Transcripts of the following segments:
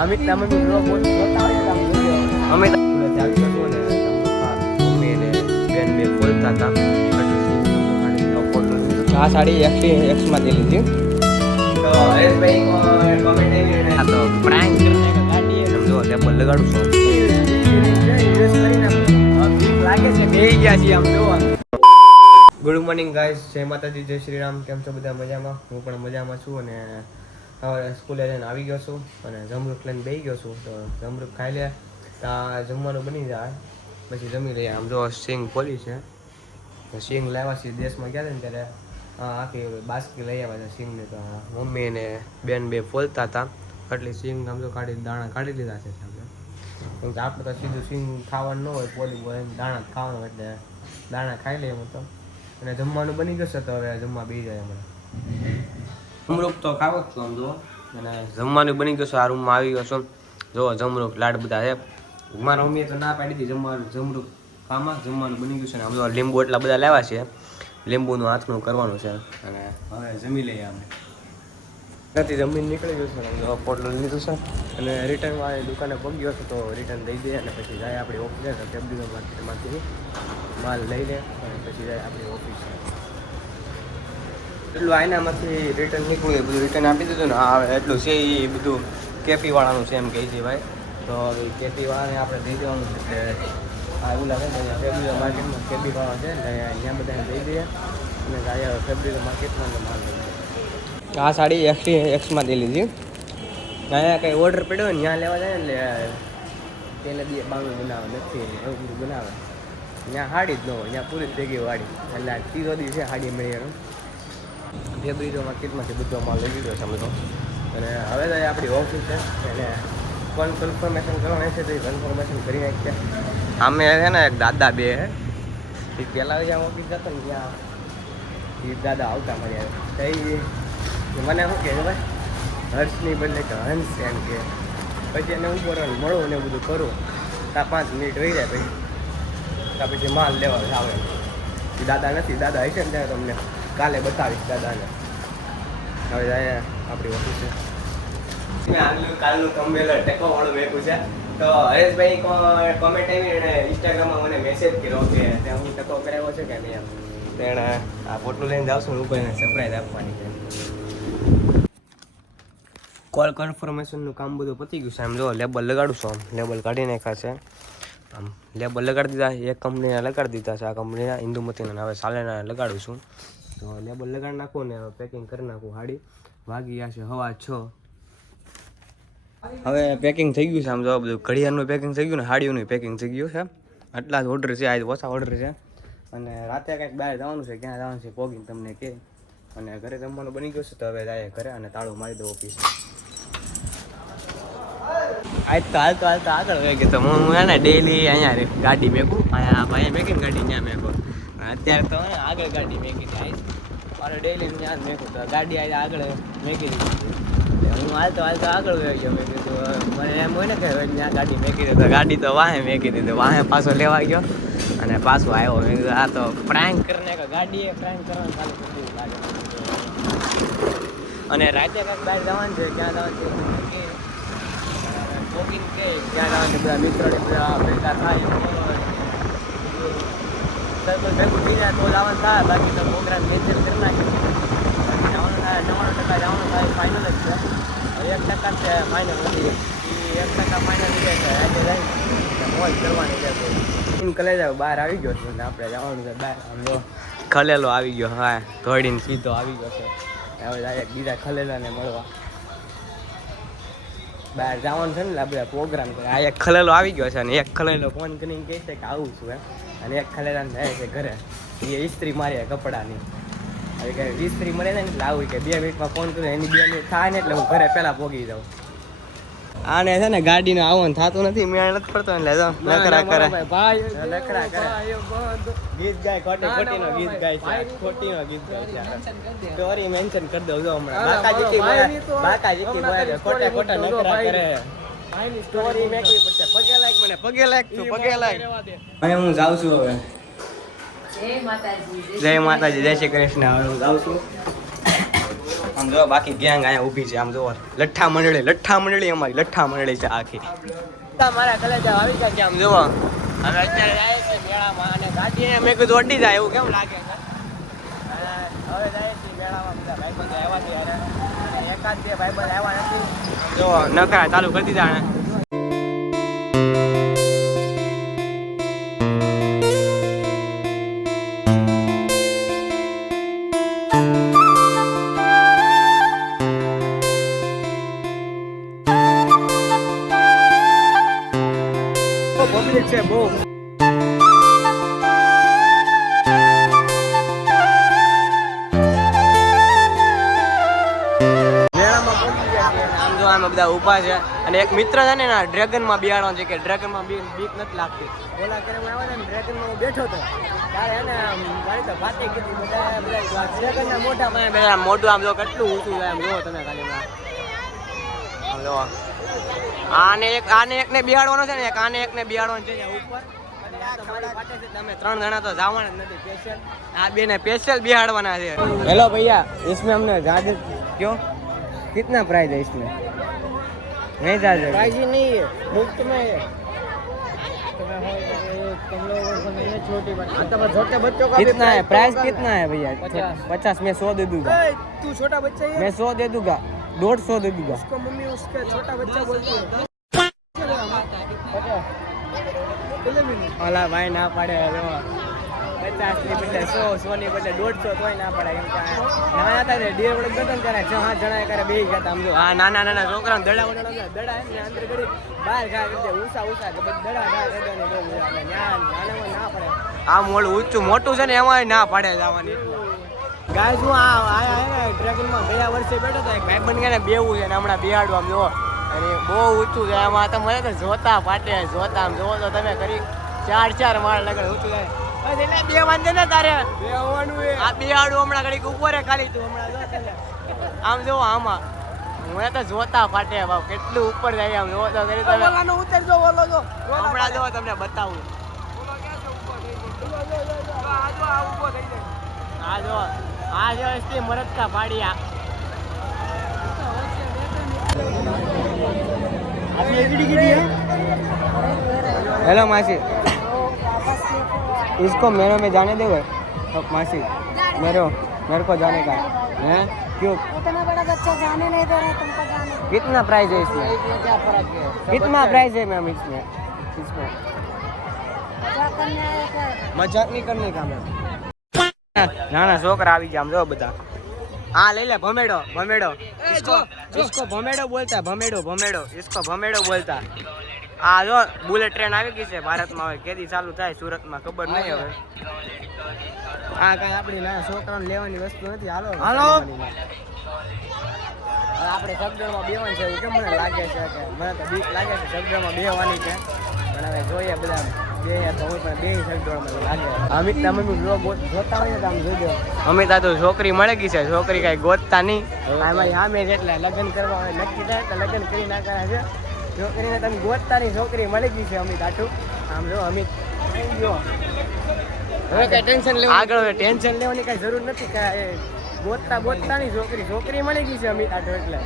અમિત નામ નું બ્લોગ બોલતા હોય ને અમે ચાલુ કરવું ને મમ્મી ને બેન બે બોલતા હતા આ સાડી એક્સ માં દે લીધી તો હરેશભાઈ કો કમેન્ટ આવી ને આ તો પ્રાંક કરને કે ગાડી સમજો લેબલ લગાડું છું લાગે છે બે ગયા છીએ આમ જોવા. ગુડ મોર્નિંગ ગાઈસ, જય માતાજી, જય શ્રી રામ. કેમ છો બધા? મજામાં? હું પણ મજામાં છું અને હવે સ્કૂલે જઈને આવી ગયો છું અને જમરૂખ લઈને બેસી ગયો છું. તો જમરૂખ ખાઈ લે ત્યાં જમવાનું બની જાય પછી જમી લઈએ. આમ જો સિંગ ખોલી છે, સિંગ લાવ્યા છીએ દેશમાં ગયા હતા ને ત્યારે આખી બાસ્કી લઈ આવ્યા હતા સિંગને. તો મમ્મી ને બેન બે ફોલતા હતા એટલે સિંગ આમ જો કાઢી દાણા કાઢી લીધા છે આપણે. કેમ કે આપણે તો સીધું સિંગ ખાવાનું ન હોય, પોલી હોય દાણા ખાવાનું, એટલે દાણા ખાઈ લઈએ તો. અને જમવાનું બની ગયું છે તો હવે જમવા બેસી જાય હમણાં. જમરૂખ તો ખાવો જ છું આમ જુઓ. અને જમવાનું બની ગયું છે, આ રૂમમાં આવી ગયો છું. જુઓ જમરૂખ લાડ બધા છે. મારા મમ્મીએ તો ના પાડી દીધી જમવાનું, જમરૂખ ખાવામાં. જમવાનું બની ગયું છે ને આમ જો લીંબુ એટલા બધા લેવા છે, લીંબુનું હાથનું કરવાનું છે. અને હવે જમી લઈએ અમે. ત્યાંથી જમીન નીકળી ગયું છે, પોટલું લીધું છે અને રિટર્નમાં દુકાને પગ્યો છે તો રિટર્ન દઈ દઈએ અને પછી જાય આપણી ઓફિસે. કેબડી માર્કેટમાંથી માલ લઈ લે અને પછી જાય આપણી ઓફિસે. એટલું આયનામાંથી રિટર્ન નીકળ્યું, બધું રિટર્ન આપી દીધું ને. હા એટલું છે એ બધું કેપીવાળાનું છે એમ કહે છે ભાઈ. તો હવે કેપીવાળાને આપણે દઈ દેવાનું છે. એટલે આ એવું લાગે છે કેબડી માર્કેટમાં કેપીવાળા છે એટલે અહીંયા બધાને દઈ દઈએ અને જાય કેબડી માર્કેટમાં માલ લઈ દઈએ. આ સાડી એક્સમાં દઈ લીધી. અહીંયા કંઈ ઓર્ડર પડ્યો હોય ને ત્યાં લેવા જાય ને એટલે તેને બે બાંગું બનાવે નથી એવું બધું બનાવે. ત્યાં સાડી જ ન હોય, ત્યાં પૂરી ભેગી વાડી. એટલે ત્રીજો દી છે સાડી મળી એનું. ફેબ્રિકો માર્કેટમાંથી બધો માલ લઈ લીધો છે અમે તો. અને હવે તો આપણી ઓફિસ છે એટલે કન્ફર્મેશન કરવાની છે તો એ કન્ફર્મેશન કરી નાખીએ. અમે છે ને એક દાદા બે હે એ પહેલાં જ્યાં ઓફિસ જતો ને ત્યાં એ દાદા આવતા મળ્યા. તો મને શું કહે છે ભાઈ હર્ષની બદલે કે હંસ એમ કે. પછી એને ઉપર મળું ને બધું કરું ત્યાં 5 મિનિટ રહી જાય પછી ત્યાં પછી માલ લેવા આવે. એ દાદા નથી, દાદા હશે ને ત્યારે તમને કાલે બતાવીશ દાદાને. હવે જાય આપણી ઓફિસે. કાલનું કમ્બેલર ટેકોવાળું મેકું છે. તો હરેશભાઈ કોમેન્ટ આવી એને ઇન્સ્ટાગ્રામમાં મને મેસેજ કર્યો કે ત્યાં હું ટકો કરાવ્યો છે કે નહીં એમ. તેણે આ પોટલું લઈને જાઉં છું ઉપર એને સરપ્રાઈઝ આપવાની છે. કોલ કન્ફર્મેશનનું કામ બધું પતી ગયું છે. આમ જો લેબલ લગાડું છું, આમ લેબલ કાઢી નાખ્યા છે. આમ લેબલ લગાડી દીધા, એક કંપનીના લગાડી દીધા છે. આ કંપનીના ઇન્દુમતીના હવે સાલેના લગાડું છું. તો લેબલ લગાડી નાખું ને પેકિંગ કરી નાખું. હાડી વાગી ગયા છે 6:15. હવે પેકિંગ થઈ ગયું છે. આમ જો બધું ઘડિયાળનું પેકિંગ થઈ ગયું ને હાડીઓનું પેકિંગ થઈ ગયું છે. આટલા જ ઓર્ડર છે, આજ ઓછા ઓર્ડર છે. અને રાતે કંઈક બહાર જવાનું છે, ક્યાં જવાનું છે પોગીને તમને કે. અને ઘરે જમવાનું બની ગયું છે તો હવે જાય ઘરે અને તાળું મારી દો ઓફિસ. આજ તો હાલતો આગળ વહી ગયો. તો હું એને ડેલી અહીંયા ગાડી મેકું, અહીંયા ભાઈ મેકીને ગાડી ત્યાં મેકું. અત્યારે તો આગળ ગાડી મેકી આવીશ મારે ડેલી ત્યાં જ મેકું. તો ગાડી આગળ મેકી દીધી. હું હાલતો આગળ વહી ગયો. મેં કીધું મને એમ હોય ને કે ત્યાં ગાડી મેકી દીધી. ગાડી તો વાહે મેકી દીધી, વાહે પાછો લેવા ગયો અને પાછો આવ્યો. મેં કીધું આ તો પ્રાંક કરીને કે ગાડીએ પ્રાંક કરવાનું ચાલુ કરી દીધું લાગે. અને રાતે કાંઈક બહાર જવાનું છે, ક્યાં જવાનું છે શોપિંગ કે ક્યાં જવાનું છે. બધા મિત્રોને બધા ભેગા થાય સર્કલ ભેગું થઈ જાય તો જવાનું થાય. બાકી તો પ્રોગ્રામ કેન્સલ કરી નાખીએ. જવાનું થાય 99% જવાનું થાય ફાઇનલ જ છે. હવે 1% છે ફાઇનલ નથી. એ 1% ફાઇનલ છે કે આજે જાય મોજ કરવાની છે. કલેજા બહાર આવી ગયો છે એટલે આપણે જવાનું છે બહાર. આમ જો ખલેલો આવી ગયો, હા દોડીને સીધો આવી ગયો છે. હવે ડાયરેક્ટ બીજા ખલેલાને મળવા બહાર જવાનું છે ને આપણે પ્રોગ્રામ કરે. આ એક ખલેલો આવી ગયો છે અને એક ખલેલો ફોન કરીને કહે છે કે આવું છું એમ. અને એક ખલેલાને જાય છે ઘરે, એ ઇસ્ત્રી મારી કપડાની. હવે કે ઇસ્ત્રી મળે ને એટલે આવું કે 2 મિનિટમાં ફોન કર્યો, એની 2 મિનિટ થાય ને એટલે હું ઘરે પહેલાં પહોંચી જાઉં. આને છે ને ગાડીનું આવવાનું થતું નથી, મેળ નથી પડતો એટલે જો લખડા કરે, લખડા કરે, ગીત ગાય ખોટીનો ગીત ગાય છે, ખોટીનો ગીત ગાય છે. સ્ટોરી મેન્શન કરી દઉં જો હમણાં બાકાજીથી બોલે ખોટા લખડા કરે. સ્ટોરી મેકવી પડશે. પગે લાગ મને, પગે લાગ તું, પગે લાગ. હવે હું જાઉં છું. હવે જય માતાજી, જય શ્રી કૃષ્ણ. હવે હું જાઉં છું. આમ જો બાકી ગેંગ અહીંયા ઊભી છે. આમ જો લઠ્ઠા મંડળી અમારી લઠ્ઠા મંડળી છે આખી. મારા કલેજા આવી ગયા છે. આમ જો હવે અત્યારે જાય છે મેળામાં અને ગાડી મેં કીધું અડી જાય એવું કેમ લાગે છે. હવે જાય છે મેળામાં બધા ભાઈબંધો આવ્યા છે અને એકાદ બે ભાઈબંધ આવ્યા નથી. જો નખરા ચાલુ કરી દીધા ને. પબ્લિક છે બહુ. આમ બધા ઊભા છે અને એક મિત્ર છે ને ડ્રેગન માં બિહાડવાનો છે કે ડ્રેગન માં બીક નથી લાગતી. ઓલા કરે આવ્યો ને ડ્રેગન માં હું બેઠો હતો ત્યારે એને મારી તો વાતે કીધી બધા ડ્રેગન ના મોઢા પાસે મોઢું આમ જો કેટલું ઊંચું જાય. આમ જોવો તમે ખાલી આમ જોવો. આને એકને બિહાડવાનો છે ને એક આને એકને બિહાડવાનો છે ઉપર. તમે 3 જણા તો જવાના જ નથી સ્પેશિયલ. આ બેને સ્પેશિયલ બિહાડવાના છે. હેલો ભૈયા इसमें हमने गाजर क्यों कितना प्राइस है इसमें? नहीं ज्यादा प्राइस ही नहीं है, मुफ्त में है. तुम लोगों को नहीं है छोटी बच्चे छोटे बच्चों का कितना है प्राइस? कितना है भैया? 50. मैं 100 दे दूंगा. तू छोटा बच्चा है. मैं 100 दे दूंगा. 150 दे दूंगा. उसको मम्मी उसका छोटा बच्चा बोलती है. ઓલા ભાઈ ના પાડે 50 ની બદલે 100 ની બદલે 150 તોય ના પડે. એમ કે નાના હતા ને ડીર વડે ગતન કરે 6 જણા કરે બે ગયા. સમજો આ નાના છોકરાને દડા એમ ને અંદર ગડી બહાર ઘા કરી દે ઉષા કે બધું દડા ઘા કરી દે ને બહુ નાનામાં ના પડે. આ મોડું ઊંચું મોટું છે ને એમાં ના પાડે જવાની. ગાઈસ હું આ ડ્રેગનમાં ગયા વર્ષે બેઠો તો એક ભાઈ બન ગયા ને બેવું છે ને હમણાં બિહાડું. આમ જોવો અને બહુ ઊંચું છે એમાં તો મને તો જોતા ફાટે. જોતા આમ જોવો તો તમે કરી 4 માળ લગડ ઊંચું જાય. બે વાંધે ને તારે આ બિહાડું હમણાં ઘડીક ઉભો રે ખાલી તું હમણાં આમ જોવો આમાં મને તો જોતા ફાટે બાપ કેટલું ઉપર જાય. આમ જોવો તો કરી તમે ઉતરજો ઓલો જો હમણાં જોવો તમને બતાવું. આ જો આ જો એસટી મરદકા પાડિયા. हेलो मासी इसको मेरे में जाने दोगे? मासी मेरे को जाने का है. क्यों? इतना बड़ा बच्चा जाने नहीं दे रहा तुमको जाने. कितना प्राइस है इसमें? क्या फर्क है? कितना प्राइस है मैम इसमें? मजाक करने आए क्या? मजाक नहीं करने का मैम. નાના છોકરા આવી ગયા. આમ જો બધા हाँ ले ले भमेड़ो इसको भमेड़ो बोलता है. भमेड़ो इसको भमेड़ो बोलता है. आ जो बुलेट ट्रेन આવી ગઈ છે ભારતમાં. હવે કેદી ચાલુ થાય સુરતમાં ખબર નહીં. હવે આ કાંઈ આપણી નાના છોકરાને લેવાની વસ્તુ નથી. હાલો આપણે સગડરમાં બેવાનું છે એવું કેમ મને લાગે છે કે મને તો બીક લાગે છે સગડરમાં બેવાની છે. પણ હવે જોઈએ બધા બે તો હું પણ બે સગડરમાં લાગે. અમિત ના મમ્મી બ્લોગ જોતા હોય ને તો આમ જોજો. અમિત આ તો છોકરી મળે ગઈ છે. છોકરી કાંઈ ગોતતા નહીં. અમારી સામે જ એટલે લગ્ન કરવા હોય નક્કી થાય તો લગ્ન કરી નાખ્યા છે. છોકરીને તમે ગોતતાની છોકરી મળી ગઈ છે અમિત આટું. આમ જો અમિત જો હવે કઈ ટેન્શન લેવું આગળ હવે ટેન્શન લેવાની કઈ જરૂર નથી. કે ગોતતાની છોકરી મળી ગઈ છે અમિત આટું. એટલે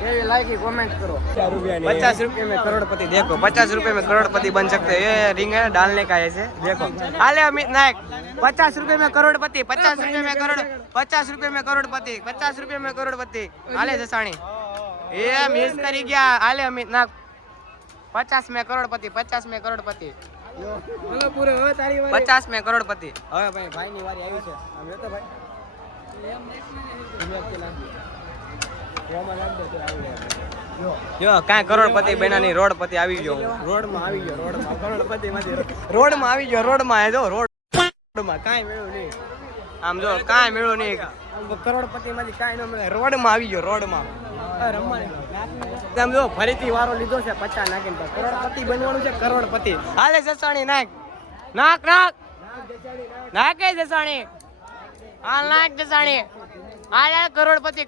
ये लाइक कमेंट करो. 50 रुपये में करोड़पति. देखो 50 रुपये में करोड़पति बन सकते हैं. ये रिंग है डालने का ऐसे. देखो आले अमित नायक 50 रुपये में करोड़पति. 50 रुपये में करोड़पति. 50 रुपये में करोड़पति. आले जसाणी ये मिस करी गया. आले अमित नायक 50 में करोड़पति. 50 में करोड़पति. 50 में करोड़पति. હવે ભાઈ ભાઈની વારી આવી છે. આમ જો તો ભાઈ જો કાંઈ કરોડપતિ બેનાની રોડપતિ આવી ગયો. રોડમાં આવી ગયો. કરોડપતિ રોડમાં આવી ગયો. રોડમાં જો રોડમાં કાંઈ મેળવું નહીં. આમ જો કાંઈ મેળવું નહીં. કરોડપતિ માંથી કાંઈ ન મળે. રોડમાં આવી ગયો. રોડમાં આમ જો ફરીથી વારો લીધો છે 50 નાખીને. કરોડપતિ બનવાનું છે. કરોડપતિ હાલે જસાણી નાખ જસાણી હાલ નાખ જસાણી હાલ કરોડપતિ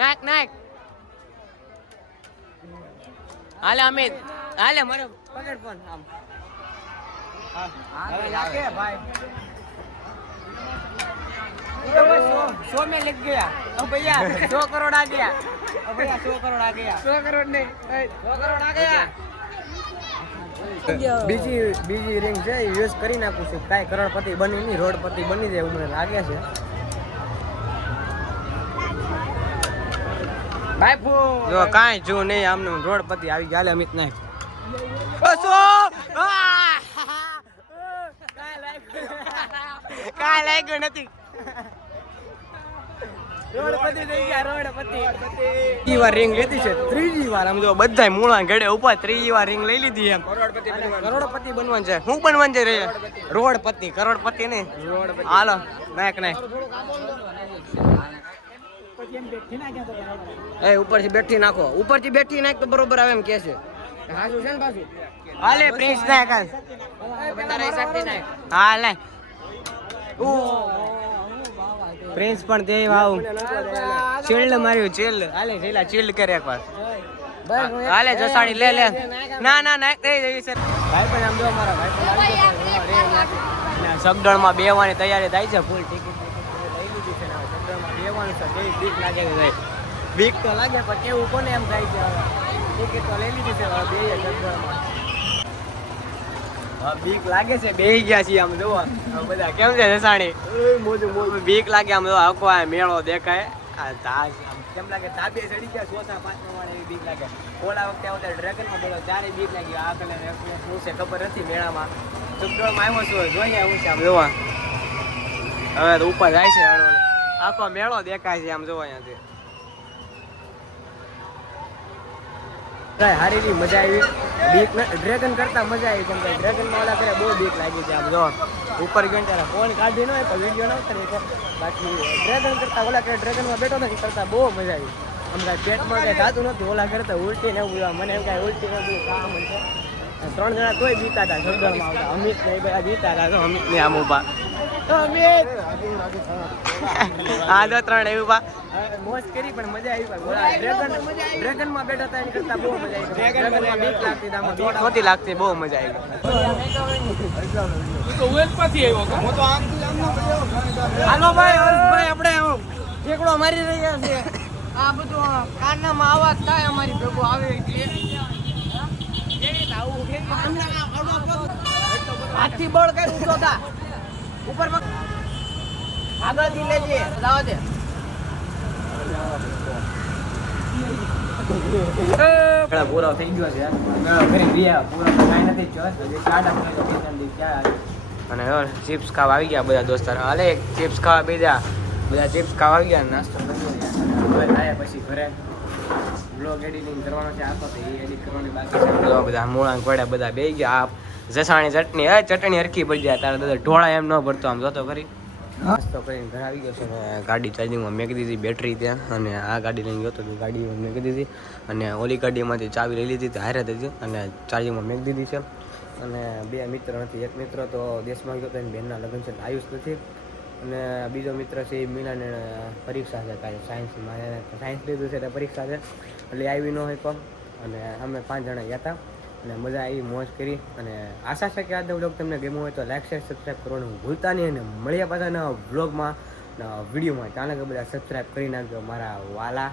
નાક હાલે અમિત હાલે મારો પકડ ફોન. આમ હવે નાખે ભાઈ 100 में लग गया अब भैया 100 करोड़ आ गया अब भैया 100 करोड़ आ गया 100 करोड़ नहीं 100 करोड़ आ गया બીજી રિંગ છે યુઝ કરી નાખું છું કાંઈ કરોડપતિ બની નહીં રોડપતિ બની જાય એવું મને લાગે છે જો કાંઈ જો નહીં આમનું રોડપતિ આવી ગયા અમિત નાખ કાંઈ લાગ્યું નથી રોડપતિ થઈ ગયા રોડપતિ ત્રીજી વાર રિંગ લીધી છે ત્રીજી વાર આમ જો બધા મૂળા ઘડે ઉપર ત્રીજી વાર રિંગ લઈ લીધી એમ કરોડપતિ બનવાનું છે હું બનવાનું છે રોડપતિ કરોડપતિ નહીં હાલો નાખ નાખ એ ઉપરથી બેઠી નાખો ઉપરથી બેઠી નાખ તો બરોબર આવે એમ કે છે હાસુ છે ને પાછું હાલે પ્રિન્સ નાખ હા લે પ્રિન્સ પણ તે વાવ ચીલ્ડ માર્યું ચીલ્ડ હાલે જેલા ચીલ્ડ કરે એકવાર હાલે જસાણી લે લે ના ના નાખ દઈ જઈ સર ભાઈ પણ આમ જો અમારા ભાઈ પણ આવી ગયો સગડણમાં બેવાની તૈયારી થાય છે ફૂલ ટિકિટ લઈ લીધી છે સગડણમાં બેવાનું છે કેવી બીક લાગે છે બીક તો લાગે પણ કેવું કોને એમ થાય છે ટિકિટ તો લઈ લીધી છે બે સગડણમાં બીક લાગે છે બેહી ગયા છીએ આમ જોવા બધા કેમ છે જસાણી બીક લાગે આમ જો આખો આ મેળો દેખાય આ તાજ કેમ લાગે તાબે ચડી ગયા ચોથા પાંચમા વાળા એવી બીક લાગે ઓલા વખતે આવતા ડ્રેગનમાં બોલો ત્યારે બીક લાગી આ કલર શું છે ખબર નથી મેળામાં સુખડોળમાં આવ્યો છું જોઈએ હું છે આમ જોવા હવે તો ઉપર જાય છે આખો મેળો દેખાય છે આમ જોવા અહીંયાથી હારી મજા આવી બીક ડ્રેગન કરતા મજા આવી કેમ કે ડ્રેગનમાં ઓલા કરે બહુ બીક લાગી છે આમ જો ઉપર ગયો ત્યારે ફોન કાઢી ન હોય તો વિડીયો ન ઉતરે બાકી ડ્રેગન કરતા ઓલા કરે ડ્રેગનમાં બેઠો નથી કરતા બહુ મજા આવી આમ કાંઈ પેટમાં કાંઈ થતું નથી ઓલા કરતા ઉલટી ને એવું મને એમ કાંઈ ઉલટી નથી કામ છે 3 જણા તોય જીતા હતા શબ્દમાં આવતા અમિત ને બધા જીતા હતા તો અમિત ને આમ ઉભા અમિત હા તો 3 એવું બા મોજ કરી પણ મજા આવી ડ્રેગન માં બેઠા હતા એની કરતા બહુ મજા આવી ડ્રેગન માં બીક લાગતી હતી આમાં બીક નહોતી લાગતી બહુ મજા આવી તો વેલ પાથી આવ્યો હું તો આમ હાલો ભાઈ હર્ષભાઈ આપણે ઠેકડો મારી રહ્યા છે આ બધું કાનમાં આવાજ થાય અમારી ભેગો આવે હાથથી બળ કઈ ઊંચો થા ઉપર આગળથી લેજે લાવો દે પૂરો થઈ ગયો છે ઘરે ગયા પૂરો તો કાંઈ નથી અને ચિપ્સ ખાવા આવી ગયા બધા દોસ્તાર હાલે ચિપ્સ ખાવા બીજા બધા ચિપ્સ ખાવા આવી ગયા નાસ્તો આવ્યા પછી ઘરે બ્લોગ એડિટિંગ કરવાનો છે આખો તો એ એડિટ કરવાની બાકી છે બધા મૂળા ઘોડા બધા બેસી ગયા જસાણી ચટણી હરખી પડી જાય તારે દાદા ઢોળા એમ ન ભરતો આમ જોતો કરી નાસ્તો કરીને ઘરે આવી ગયો છે અને ગાડી ચાર્જિંગમાં મેકી દીધી બેટરી ત્યાં અને આ ગાડી લઈને ગયો તો ગાડી મેકી દીધી અને ઓલી ગાડીમાંથી ચાવી લઈ લીધી હારે દીધી અને ચાર્જિંગમાં મેકી દીધી છે અને બે મિત્ર નથી એક મિત્ર તો દેશમાં ગયો હતો એની બહેનના લગ્ન છે આયુષ નથી અને બીજો મિત્ર છે એ મીનાને પરીક્ષા છે કાંઈ સાયન્સમાં સાયન્સ લીધું છે એટલે પરીક્ષા છે એટલે આવી ન હોય પણ અને અમે 5 જણા ગયા હતા અને મજા આવી મોજ કરી અને આશા છે કે આજનો વ્લોગ તમને ગમ્યો હોય તો લાઈક શેર સબસ્ક્રાઈબ કરવાનું ભૂલતા નહીં અને મળ્યા પાછાના વ્લોગમાં વિડીયોમાં ચાલે કે બધા સબસ્ક્રાઈબ કરી નાખજો મારા વાલા